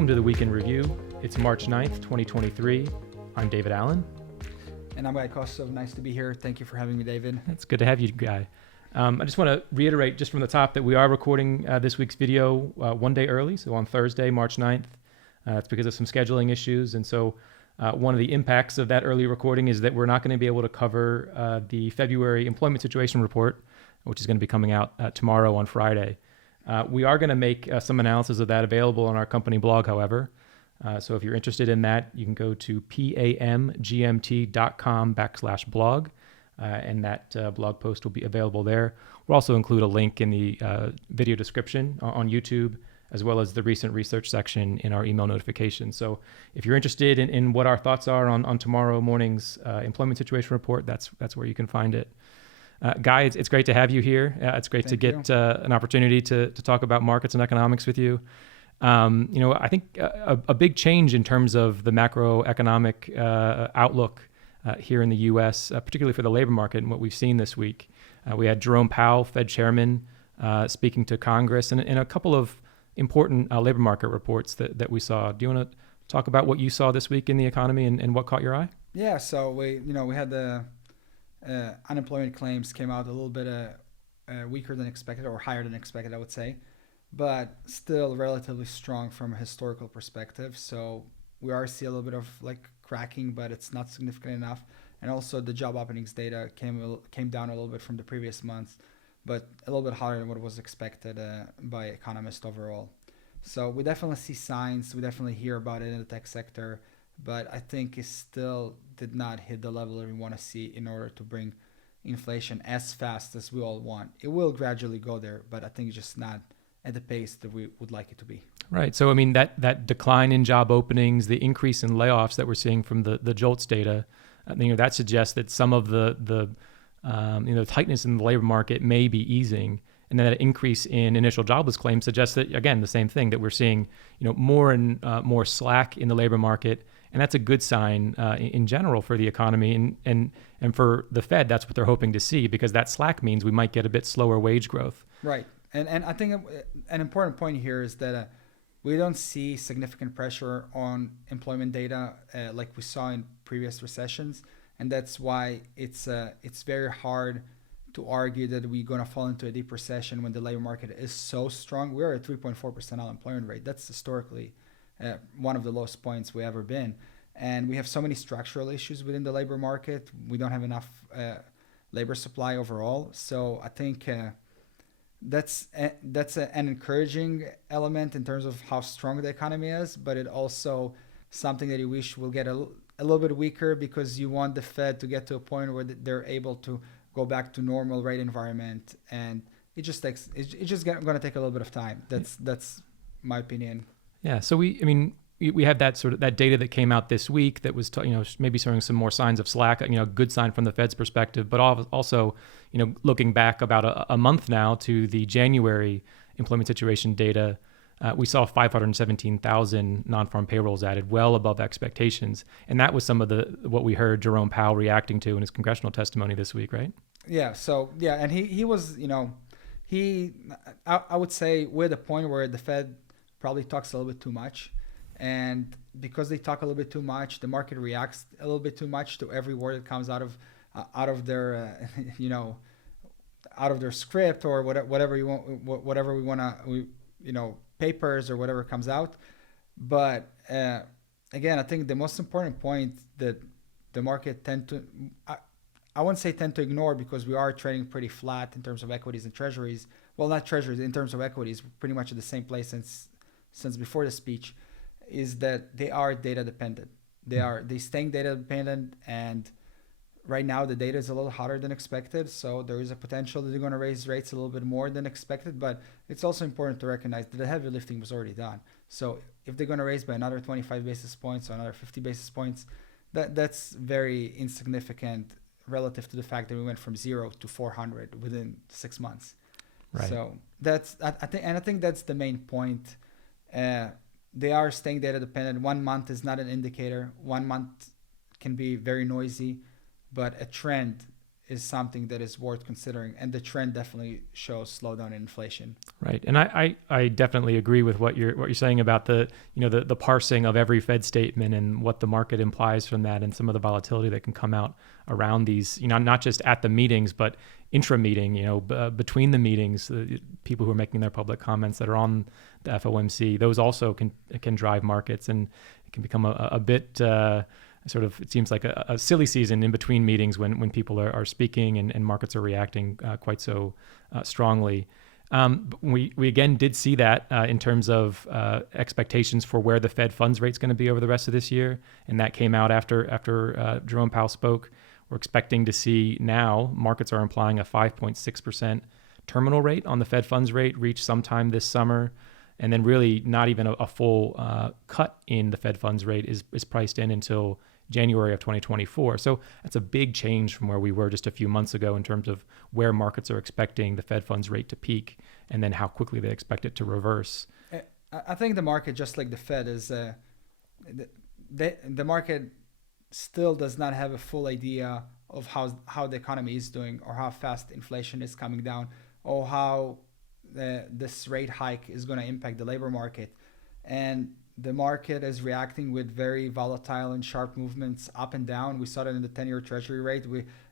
Welcome to the Week in Review. It's March 9th, 2023. I'm David Allen. And I'm Guy Kosov. Nice to be here. Thank you for having me, David. It's good to have you, Guy. I just want to reiterate just from the top that we are recording this week's video one day early, so on Thursday, March 9th. It's because of some scheduling issues. And so one of the impacts of that early recording is that we're not going to be able to cover the February employment situation report, which is going to be coming out tomorrow on Friday. We are going to make some analysis of that available on our company blog, however. So if you're interested in that, you can go to pamgmt.com/blog, and that blog post will be available there. We'll also include a link in the video description on YouTube, as well as the recent research section in our email notifications. So if you're interested in what our thoughts are on tomorrow morning's employment situation report, that's where you can find it. Guy, it's great to have you here. It's great to get an opportunity to talk about markets and economics with you. I think a big change in terms of the macroeconomic outlook here in the U.S., particularly for the labor market and what we've seen this week. We had Jerome Powell, Fed Chairman, speaking to Congress, and a couple of important labor market reports that we saw. Do you want to talk about what you saw this week in the economy and what caught your eye? Yeah, so we had the unemployment claims came out a little bit weaker than expected, or higher than expected, I would say, but still relatively strong from a historical perspective. So we are seeing a little bit of cracking, but it's not significant enough. And also the job openings data came down a little bit from the previous months, but a little bit higher than what was expected by economists overall. So we definitely see signs. We definitely hear about it in the tech sector, but I think it still did not hit the level that we want to see in order to bring inflation as fast as we all want. It will gradually go there, but I think it's just not at the pace that we would like it to be. Right. So, I mean, that decline in job openings, the increase in layoffs that we're seeing from the JOLTS data, that suggests that some of the tightness in the labor market may be easing. And then that increase in initial jobless claims suggests that, again, the same thing, that we're seeing, more and more slack in the labor market. And that's a good sign in general for the economy. And for the Fed, that's what they're hoping to see, because that slack means we might get a bit slower wage growth. Right. And I think an important point here is that we don't see significant pressure on employment data like we saw in previous recessions. And that's why it's very hard to argue that we're going to fall into a deep recession when the labor market is so strong. We're at 3.4% unemployment rate. That's historically one of the lowest points we've ever been. And we have so many structural issues within the labor market. We don't have enough labor supply overall. So I think that's an encouraging element in terms of how strong the economy is, but it also something that you wish will get a little bit weaker, because you want the Fed to get to a point where they're able to go back to normal rate environment, and it's just going to take a little bit of time. That's my opinion. Yeah. So we have that data that came out this week that was maybe showing some more signs of slack. Good sign from the Fed's perspective, but also looking back about a month now to the January employment situation data, we saw 517,000 non-farm payrolls added, well above expectations, and that was some of what we heard Jerome Powell reacting to in his congressional testimony this week, right? Yeah. So and he was I would say we're at the point where the Fed probably talks a little bit too much. And because they talk a little bit too much, the market reacts a little bit too much to every word that comes out of their out of their script, or whatever we want to papers or whatever comes out. But again, I think the most important point that the market I wouldn't say tend to ignore, because we are trading pretty flat in terms of equities and treasuries. Well, not treasuries, in terms of equities, pretty much at the same place since before the speech, is that they are data dependent. They staying data dependent, and right now the data is a little hotter than expected. So there is a potential that they're going to raise rates a little bit more than expected, but it's also important to recognize that the heavy lifting was already done. So if they're going to raise by another 25 basis points or another 50 basis points, that's very insignificant relative to the fact that we went from 0 to 400 within 6 months. Right. So I think that's the main point. They are staying data dependent. 1 month is not an indicator. 1 month can be very noisy, but a trend is something that is worth considering, and the trend definitely shows slowdown in inflation. Right, and I definitely agree with what you're saying about the the parsing of every Fed statement and what the market implies from that, and some of the volatility that can come out around these, not just at the meetings but intra-meeting, between the meetings, the people who are making their public comments that are on the FOMC, those also can drive markets, and it can become a bit. It seems like a silly season in between meetings when people are speaking and markets are reacting quite so strongly. We again did see that in terms of expectations for where the Fed funds rate is going to be over the rest of this year, and that came out after Jerome Powell spoke. We're expecting to see now markets are implying a 5.6% terminal rate on the Fed funds rate reach sometime this summer. And then really not even a full cut in the Fed funds rate is priced in until January of 2024. So that's a big change from where we were just a few months ago in terms of where markets are expecting the Fed funds rate to peak and then how quickly they expect it to reverse. I think the market, just like the Fed, is the market still does not have a full idea of how the economy is doing, or how fast inflation is coming down, or how this rate hike is going to impact the labor market. And the market is reacting with very volatile and sharp movements up and down. We saw that in the 10-year treasury rate.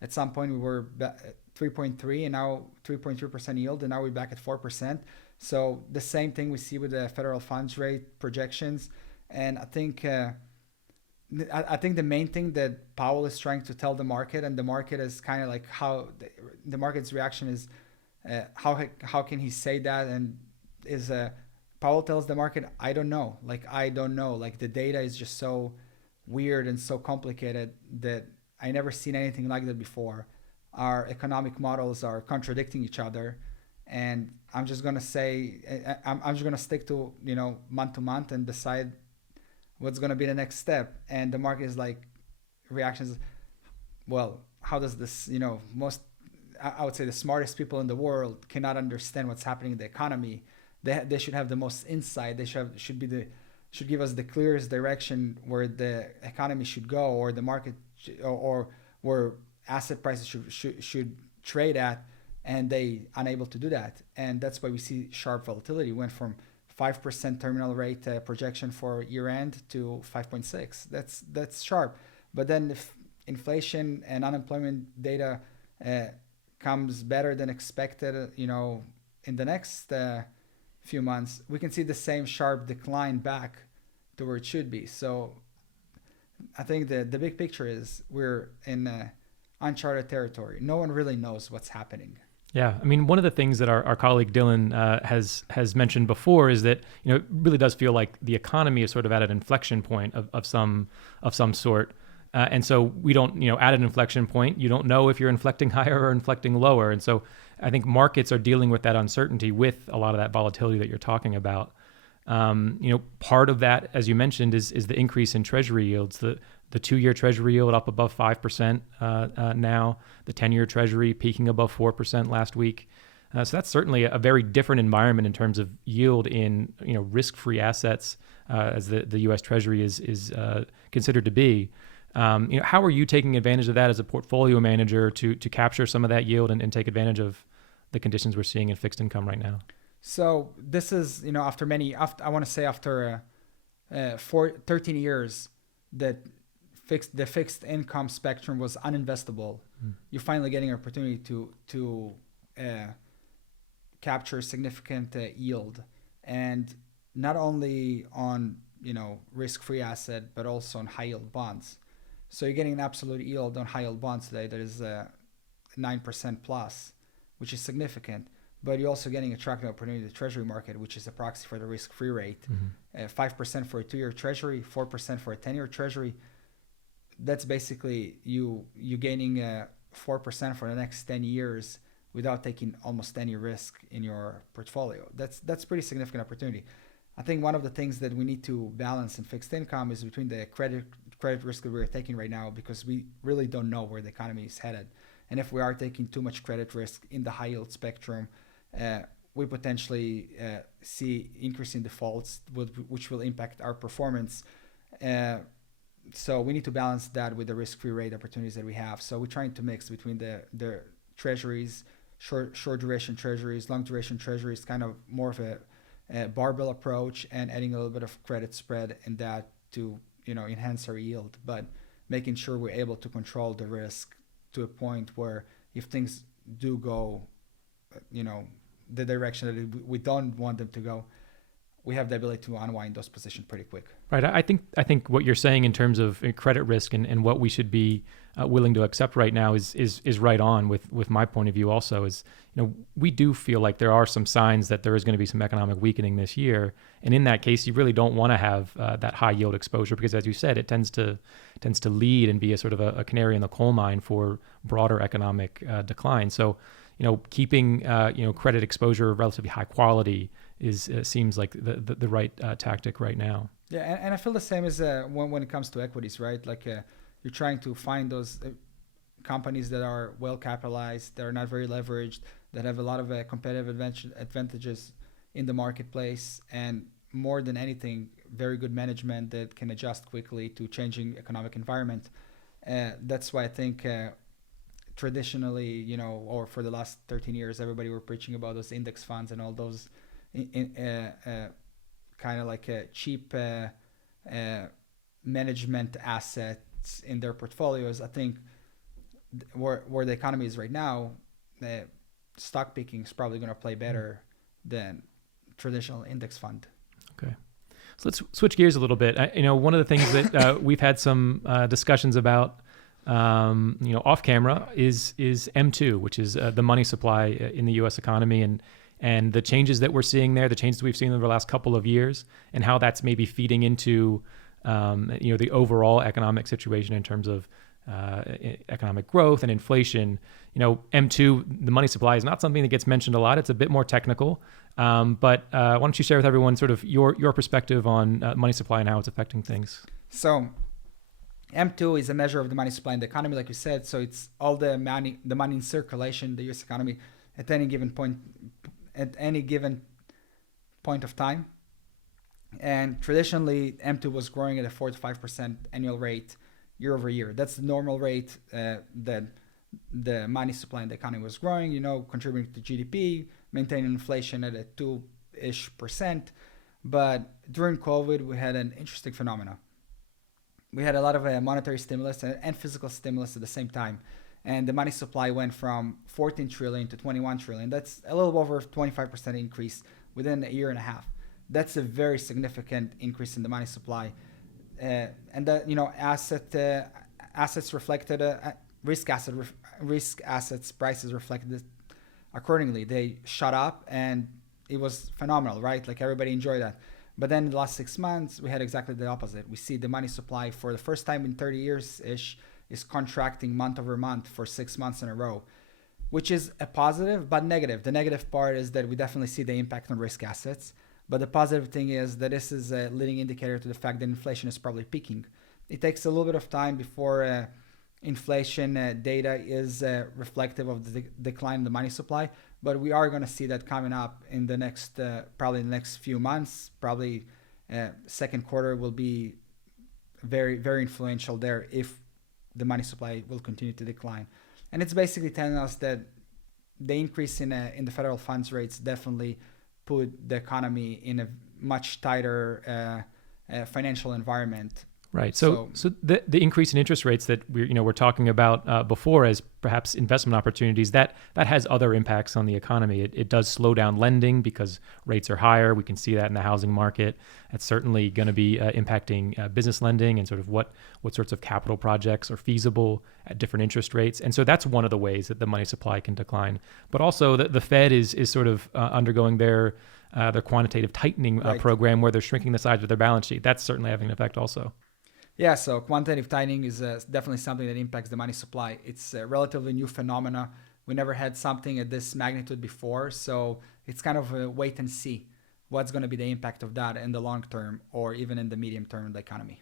At some point we were at 3.3 and now 3.3% yield, and now we're back at 4%. So the same thing we see with the federal funds rate projections. And I think the main thing that Powell is trying to tell the market, and the market is kind of like how the market's reaction is, how can he say that? And is Powell tells the market, I don't know. Like the data is just so weird and so complicated that I never seen anything like that before. Our economic models are contradicting each other, and I'm just gonna say, I'm just gonna stick to month to month and decide what's gonna be the next step. And the market is like, reactions, well, how does this, I would say the smartest people in the world cannot understand what's happening in the economy. They should have the most insight. They should give us the clearest direction where the economy should go, or the market, or where asset prices should trade at, and they unable to do that. And that's why we see sharp volatility. Went from 5% terminal rate projection for year end to 5.6. That's sharp. But then if inflation and unemployment data comes better than expected, in the next few months, we can see the same sharp decline back to where it should be. So I think the big picture is we're in uncharted territory. No one really knows what's happening. Yeah, I mean, one of the things that our colleague Dylan has mentioned before is that it really does feel like the economy is sort of at an inflection point of some sort. And so we don't, at an inflection point, you don't know if you're inflecting higher or inflecting lower. And so I think markets are dealing with that uncertainty with a lot of that volatility that you're talking about. Part of that, as you mentioned, is the increase in treasury yields. The 2-year treasury yield up above 5% now, the 10-year treasury peaking above 4% last week. So that's certainly a very different environment in terms of yield in risk-free assets, as the U.S. Treasury is considered to be. How are you taking advantage of that as a portfolio manager to capture some of that yield and take advantage of the conditions we're seeing in fixed income right now? So this is, after 13 years that the fixed income spectrum was uninvestable. You're finally getting an opportunity to capture significant yield, and not only on risk-free asset, but also on high-yield bonds. So you're getting an absolute yield on high-yield bonds today that is 9% plus, which is significant. But you're also getting attractive opportunity in the treasury market, which is a proxy for the risk-free rate. 5% for a 2-year treasury, 4% for a 10-year treasury. That's basically you gaining 4% for the next 10 years without taking almost any risk in your portfolio. That's pretty significant opportunity. I think one of the things that we need to balance in fixed income is between the credit risk that we're taking right now, because we really don't know where the economy is headed. And if we are taking too much credit risk in the high yield spectrum, we potentially see increase in defaults, which will impact our performance. so we need to balance that with the risk-free rate opportunities that we have. So we're trying to mix between the treasuries, short duration treasuries, long duration treasuries, kind of more of a barbell approach, and adding a little bit of credit spread in that to enhance our yield, but making sure we're able to control the risk to a point where if things do go, the direction that we don't want them to go, we have the ability to unwind those positions pretty quick. Right. I think what you're saying in terms of credit risk and what we should be willing to accept right now is right on with my point of view. Also, is we do feel like there are some signs that there is going to be some economic weakening this year, and in that case, you really don't want to have that high yield exposure because, as you said, it tends to lead and be a sort of a canary in the coal mine for broader economic decline. So, keeping credit exposure relatively high quality seems like the right tactic right now. Yeah, and I feel the same as when it comes to equities, right? Like you're trying to find those companies that are well capitalized, that are not very leveraged, that have a lot of competitive advantages in the marketplace, and more than anything, very good management that can adjust quickly to changing economic environment. That's why I think traditionally, or for the last 13 years, everybody were preaching about those index funds and all those kind of like cheap management assets in their portfolios. I think where the economy is right now, stock picking is probably going to play better than traditional index fund. Okay. So let's switch gears a little bit. One of the things that we've had some discussions about, off camera is M2, which is the money supply in the U.S. economy, and the changes that we're seeing there, the changes we've seen over the last couple of years, and how that's maybe feeding into the overall economic situation in terms of economic growth and inflation. M2, the money supply, is not something that gets mentioned a lot. It's a bit more technical. But why don't you share with everyone sort of your perspective on money supply and how it's affecting things? So M2 is a measure of the money supply in the economy, like you said. So it's all the money in circulation in the U.S. economy at any given point of time. And traditionally, M2 was growing at a 4 to 5% annual rate year over year. That's the normal rate that the money supply in the economy was growing, contributing to GDP, maintaining inflation at a 2-ish%. But during COVID, we had an interesting phenomenon. We had a lot of monetary stimulus and physical stimulus at the same time. And the money supply went from 14 trillion to 21 trillion. That's a little over 25% increase within a year and a half. That's a very significant increase in the money supply. And that, assets reflected, risk assets prices reflected accordingly. They shot up and it was phenomenal, right? Like everybody enjoyed that. But then in the last 6 months, we had exactly the opposite. We see the money supply for the first time in 30 years-ish is contracting month over month for 6 months in a row, which is a positive, but negative. The negative part is that we definitely see the impact on risk assets. But the positive thing is that this is a leading indicator to the fact that inflation is probably peaking. It takes a little bit of time before inflation data is reflective of the decline in the money supply, but we are going to see that coming up in the next, probably the next few months. Probably second quarter will be very, very influential there if the money supply will continue to decline. And it's basically telling us that the increase in the federal funds rates definitely put the economy in a much tighter financial environment. Right. So the increase in interest rates that we're talking about before as perhaps investment opportunities, that has other impacts on the economy. It does slow down lending because rates are higher. We can see that in the housing market. That's certainly going to be impacting business lending and sort of what sorts of capital projects are feasible at different interest rates. And so that's one of the ways that the money supply can decline. But also the Fed is sort of undergoing their quantitative tightening program where they're shrinking the size of their balance sheet. That's certainly having an effect also. Yeah, so quantitative tightening is definitely something that impacts the money supply. It's a relatively new phenomena. We never had something at this magnitude before, so it's kind of a wait and see what's going to be the impact of that in the long term or even in the medium term of the economy.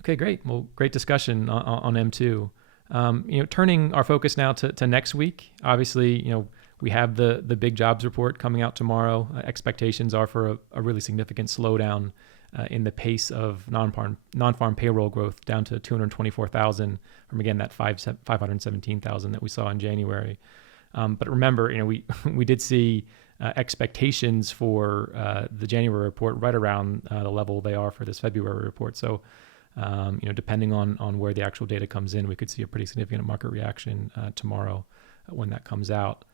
Okay, great. Well, great discussion on M2. Turning our focus now to next week. Obviously, we have the big jobs report coming out tomorrow. Expectations are for a really significant slowdown in the pace of non-farm payroll growth down to 224,000 from, again, that 517,000 that we saw in January. But remember, we did see expectations for the January report right around the level they are for this February report. So, depending on where the actual data comes in, we could see a pretty significant market reaction tomorrow when that comes out.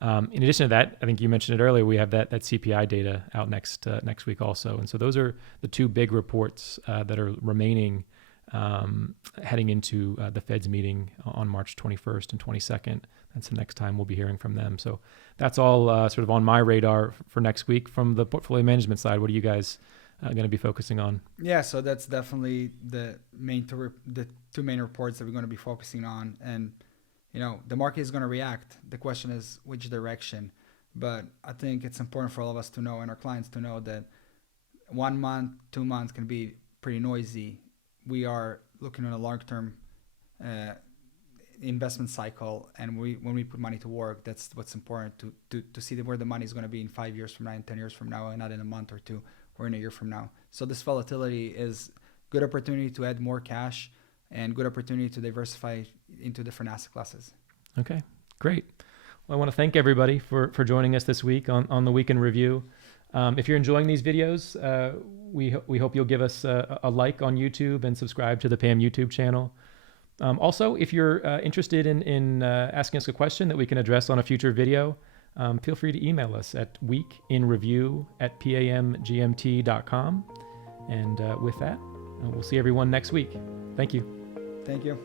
In addition to that, I think you mentioned it earlier, we have that CPI data out next week also. And so those are the two big reports that are remaining heading into the Fed's meeting on March 21st and 22nd. That's the next time we'll be hearing from them. So that's all sort of on my radar for next week. From the portfolio management side, what are you guys going to be focusing on? Yeah, so that's definitely the two main reports that we're going to be focusing on. And the market is going to react. The question is which direction. But I think it's important for all of us to know and our clients to know that 1 month, 2 months can be pretty noisy. We are looking at a long-term investment cycle, and when we put money to work, that's what's important to see where the money is going to be in 5 years from now, and 10 years from now, and not in a month or two or in a year from now. So this volatility is good opportunity to add more cash and good opportunity to diversify into different asset classes. Okay, great. Well, I want to thank everybody for joining us this week on the Week in Review. If you're enjoying these videos, we hope you'll give us a like on YouTube and subscribe to the PAM YouTube channel. Also, if you're interested in asking us a question that we can address on a future video, feel free to email us at weekinreview@pamgmt.com. And with that, we'll see everyone next week. Thank you. Thank you.